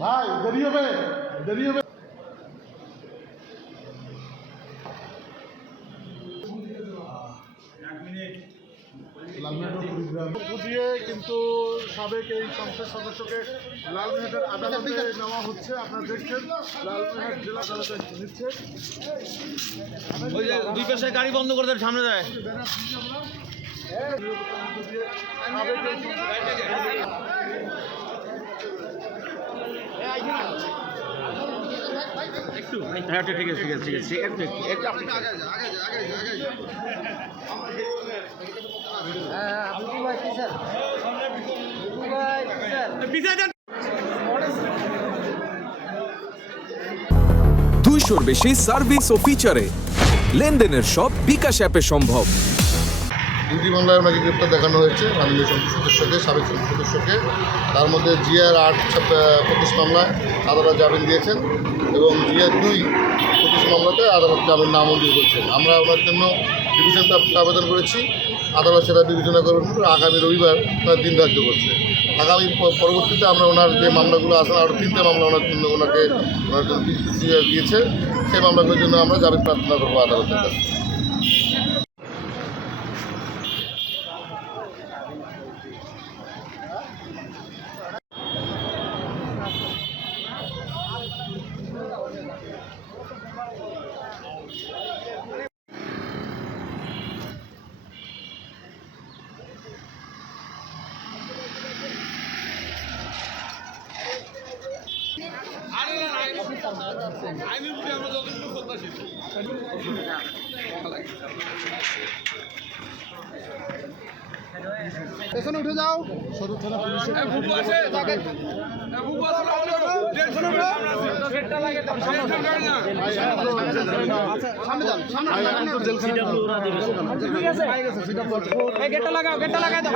ভাই দেরি হবে, দেরি হবে। বুঝিয়ে কিন্তু সাবেক এই সংসদ সদস্যকে লালমনিরহাটের আদালতে নেওয়া হচ্ছে। আপনারা দেখছেন লালমনিরহাট জেলা আদালতে নিচ্ছে। ওই যে দুই পাশে গাড়ি বন্ধ করে দেন, সামনে যায়। একটু হ্যাঁ ঠিক আছে ঠিক আছে ঠিক আছে একটু একটু আপনি দুইশোর বেশি সার্ভিস ও ফিচারে লেনদেনের সব বিকাশ অ্যাপে সম্ভব। দুটি মামলায় ওনাকে গ্রেপ্তার দেখানো হয়েছে, মাননীয় সংসদ সদস্যকে, সাবেক সংসদ সদস্যকে। তার মধ্যে জিআর 8 25 মামলায় আদালত জামিন দিয়েছেন এবং জিআর 2 25 মামলাতে আদালত জামিন নামঞ্জুর করেছেন। আমরা ওনার জন্য ডিভিশন প্রাপ্ত আবেদন করেছি, আদালত সেটা বিবেচনা করবেন। আগামী রবিবার ওনার দিন ধার্য করছে। আগামী পরবর্তীতে আমরা ওনার যে মামলাগুলো আছেন, আরও 3টে মামলা ওনার জন্য ওনার জন্য দিয়েছে, সেই মামলাগুলোর জন্য আমরা জামিন প্রার্থনা করবো আদালতের কাছে। পেছনে উঠে যাও। সদর থানা পুলিশের সামনে যান, সামনে গেটটা লাগাও, গেটটা লাগাই দাও।